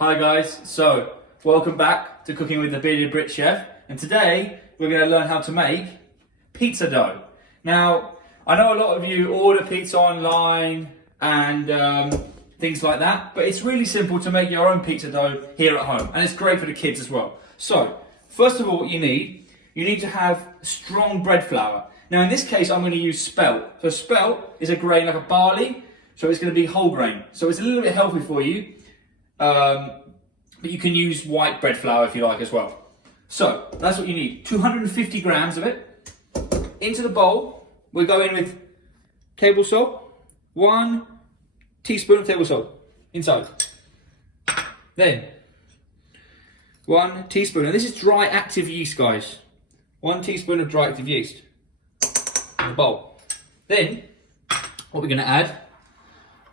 Hi guys, so welcome back to Cooking with the Bearded Brit Chef, and today we're going to learn how to make pizza dough. Now, I know a lot of you order pizza online and things like that, but it's really simple to make your own pizza dough here at home, and it's great for the kids as well. So, first of all, what you need to have strong bread flour. Now in this case, I'm going to use spelt. So spelt is a grain like a barley, so it's going to be whole grain. So it's a little bit healthy for you. But you can use white bread flour if you like as well. So that's what you need, 250 grams of it. Into the bowl, we'll go in with table salt, 1 teaspoon of table salt inside. Then 1 teaspoon, and this is dry active yeast, guys. 1 teaspoon of dry active yeast in the bowl. Then what we're going to add.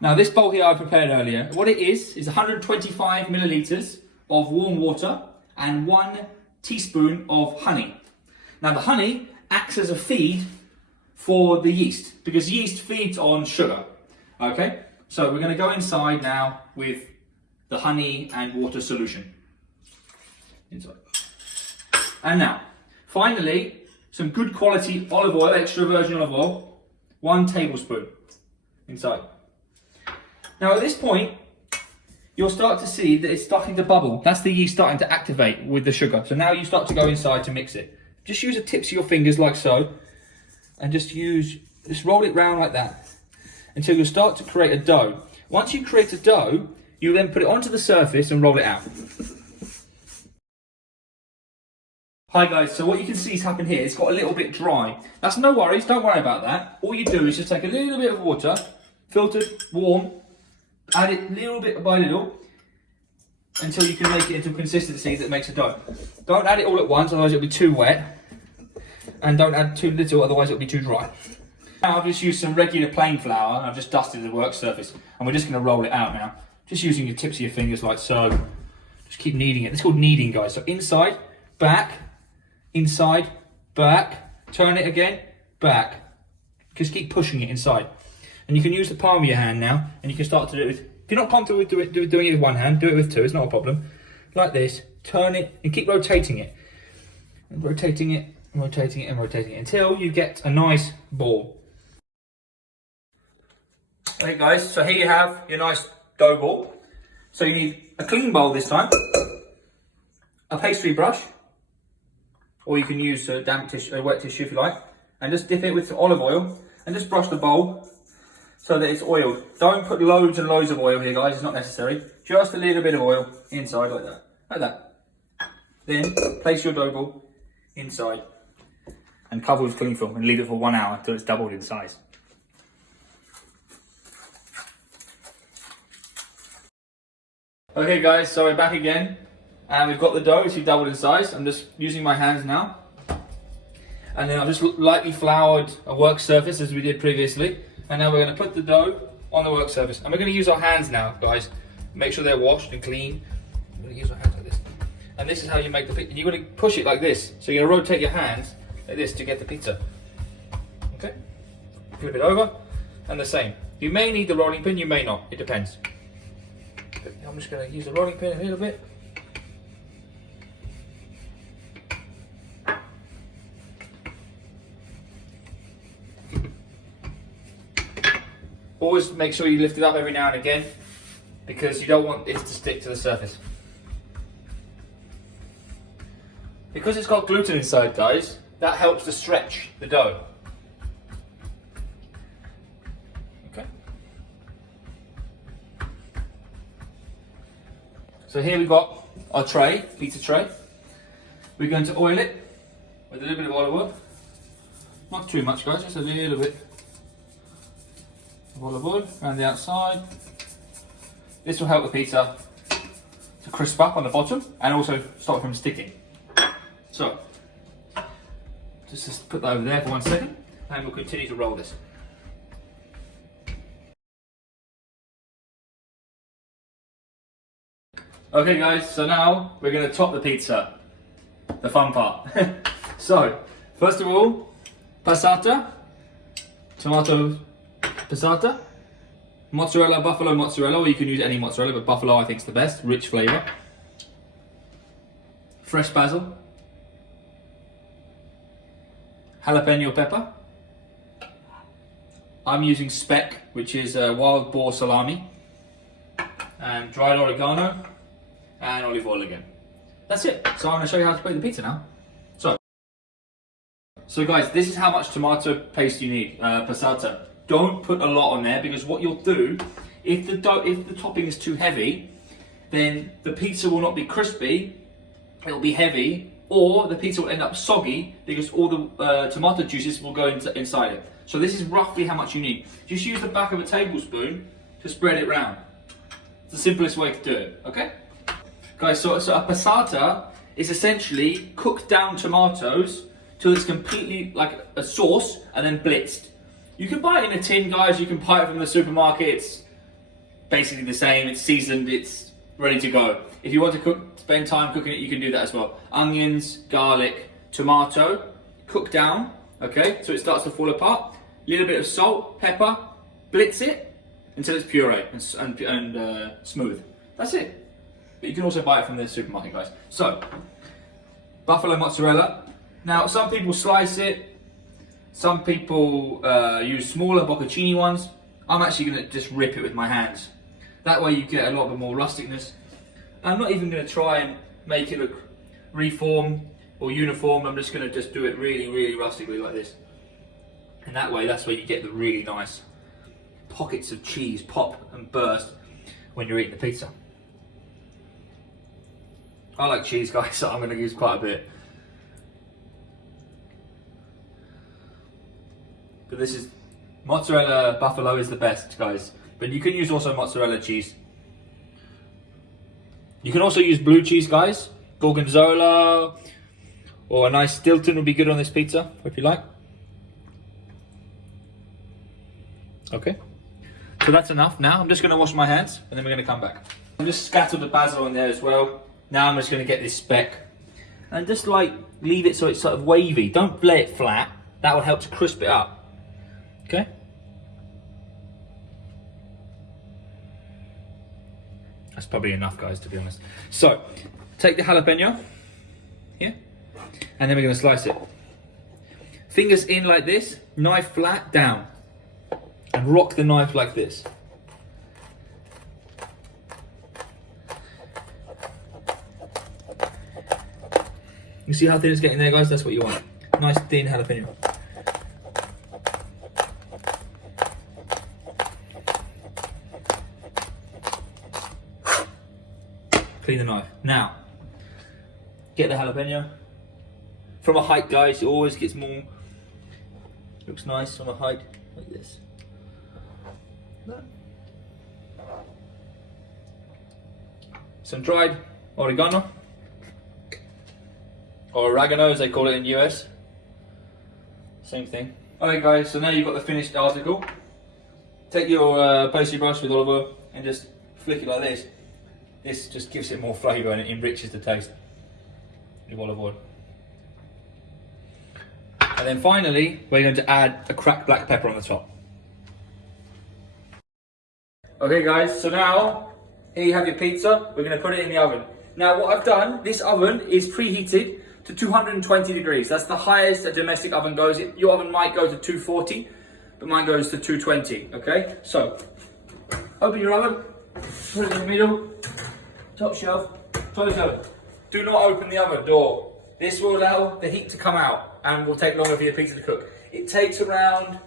Now this bowl here I prepared earlier, what it is 125 millilitres of warm water and 1 teaspoon of honey. Now the honey acts as a feed for the yeast, because yeast feeds on sugar. Okay, so we're going to go inside now with the honey and water solution. Inside. And now, finally, some good quality olive oil, extra virgin olive oil, 1 tablespoon inside. Now at this point, you'll start to see that it's starting to bubble. That's the yeast starting to activate with the sugar. So now you start to go inside to mix it. Just use the tips of your fingers like so, and just roll it round like that until you start to create a dough. Once you create a dough, you then put it onto the surface and roll it out. Hi guys, so what you can see has happened here, it's got a little bit dry. That's no worries, don't worry about that. All you do is just take a little bit of water, filtered, warm, add it little bit by little until you can make it into a consistency that makes a dough. Don't add it all at once, otherwise it'll be too wet. And don't add too little, otherwise it'll be too dry. Now I've just used some regular plain flour and I've just dusted the work surface. And we're just going to roll it out now. Just using your tips of your fingers like so. Just keep kneading it. It's called kneading, guys. So inside, back, turn it again, back. Just keep pushing it inside. And you can use the palm of your hand now, and you can start to do it with, if you're not comfortable with doing it with one hand, do it with 2, it's not a problem. Like this, turn it, and keep rotating it. And rotating it, and rotating it, and rotating it, until you get a nice ball. Okay guys, so here you have your nice dough ball. So you need a clean bowl this time, a pastry brush, or you can use a damp tissue, a wet tissue if you like, and just dip it with some olive oil, and just brush the bowl so that it's oiled. Don't put loads and loads of oil here, guys, it's not necessary. Just a little bit of oil inside like that, like that. Then place your dough ball inside and cover with cling film and leave it for 1 hour until it's doubled in size. Okay guys, so we're back again and we've got the dough, it's doubled in size. I'm just using my hands now. And then I've just lightly floured a work surface as we did previously. And now we're going to put the dough on the work surface. And we're going to use our hands now, guys. Make sure they're washed and clean. We're going to use our hands like this. And this is how you make the pizza. And you're going to push it like this. So you're going to rotate your hands like this to get the pizza. Okay? Flip it over. And the same. You may need the rolling pin, you may not. It depends. But I'm just going to use the rolling pin a little bit. Always make sure you lift it up every now and again, because you don't want it to stick to the surface. Because it's got gluten inside, guys, that helps to stretch the dough. Okay. So here we've got our tray, pizza tray. We're going to oil it with a little bit of olive oil. Not too much, guys, just a little bit. Olive oil around the outside. This will help the pizza to crisp up on the bottom and also stop it from sticking. So, just put that over there for 1 second and we'll continue to roll this. Okay guys, so now we're going to top the pizza, the fun part. So, first of all, passata, tomato passata, mozzarella, buffalo mozzarella, or you can use any mozzarella, but buffalo I think is the best, rich flavour. Fresh basil. Jalapeno pepper. I'm using speck, which is wild boar salami. And dried oregano. And olive oil again. That's it. So I'm going to show you how to make the pizza now. So guys, this is how much tomato paste you need, passata. Don't put a lot on there, because what you'll do, if the topping is too heavy, then the pizza will not be crispy, it'll be heavy, or the pizza will end up soggy because all the tomato juices will go inside it. So this is roughly how much you need. Just use the back of a tablespoon to spread it round. It's the simplest way to do it, okay? Guys, so a passata is essentially cooked down tomatoes till it's completely like a sauce and then blitzed. You can buy it in a tin, guys. You can buy it from the supermarket. It's basically the same. It's seasoned. It's ready to go. If you want to spend time cooking it, you can do that as well. Onions, garlic, tomato, cook down, okay, so it starts to fall apart. A little bit of salt, pepper, blitz it until it's puree and smooth. That's it. But you can also buy it from the supermarket, guys. So, buffalo mozzarella. Now, some people slice it. Some people use smaller bocconcini ones. I'm actually going to just rip it with my hands. That way you get a lot bit more rusticness. I'm not even going to try and make it look reform or uniform. I'm just going to do it really, really rustically like this. And that way, that's where you get the really nice pockets of cheese pop and burst when you're eating the pizza. I like cheese, guys, so I'm going to use quite a bit. But this is mozzarella buffalo is the best, guys. But you can use also mozzarella cheese. You can also use blue cheese, guys. Gorgonzola or a nice Stilton would be good on this pizza, if you like. Okay. So that's enough. Now I'm just going to wash my hands and then we're going to come back. I've just scattered the basil in there as well. Now I'm just going to get this speck and just like leave it so it's sort of wavy. Don't lay it flat. That will help to crisp it up. Okay. That's probably enough, guys, to be honest. So, take the jalapeno here, and then we're going to slice it. Fingers in like this, knife flat down, and rock the knife like this. You see how thin it's getting there, guys? That's what you want. Nice thin jalapeno. Clean the knife. Now, get the jalapeno. From a height, guys, it always gets more, looks nice from a height, like this. Some dried oregano, or oregano as they call it in the US. Same thing. Alright guys, so now you've got the finished article. Take your pastry brush with olive oil and just flick it like this. This just gives it more flavour and it enriches the taste with olive oil. And then finally, we're going to add a cracked black pepper on the top. Okay guys, so now, here you have your pizza. We're going to put it in the oven. Now what I've done, this oven is preheated to 220 degrees. That's the highest a domestic oven goes. Your oven might go to 240, but mine goes to 220, okay? So, open your oven, put it in the middle. Top shelf, close oven. Do not open the oven door. This will allow the heat to come out and will take longer for your pizza to cook. It takes around,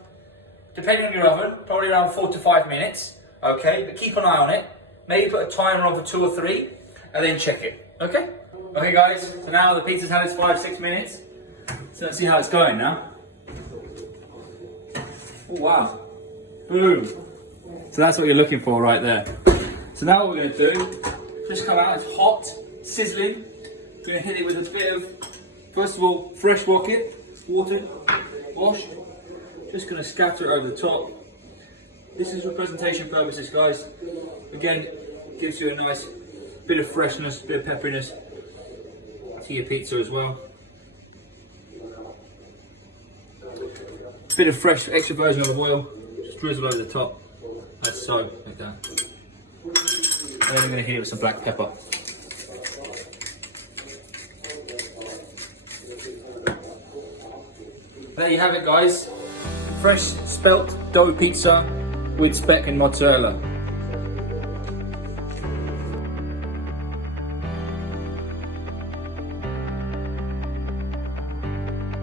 depending on your oven, probably around 4 to 5 minutes. Okay, but keep an eye on it. Maybe put a timer on for 2 or 3 and then check it. Okay? Okay guys, so now the pizza's had its 5-6 minutes. So let's see how it's going now. Oh wow. Boom. So that's what you're looking for right there. So now what we're going to do, just come out, it's hot, sizzling. We're going to hit it with a bit of, first of all, fresh water, washed. Just going to scatter it over the top. This is for presentation purposes, guys. Again, gives you a nice bit of freshness, bit of pepperiness to your pizza as well. Bit of fresh extra virgin olive oil, just drizzle over the top. Like so, like that. And then I'm going to hit it with some black pepper. There you have it, guys. Fresh spelt dough pizza with speck and mozzarella.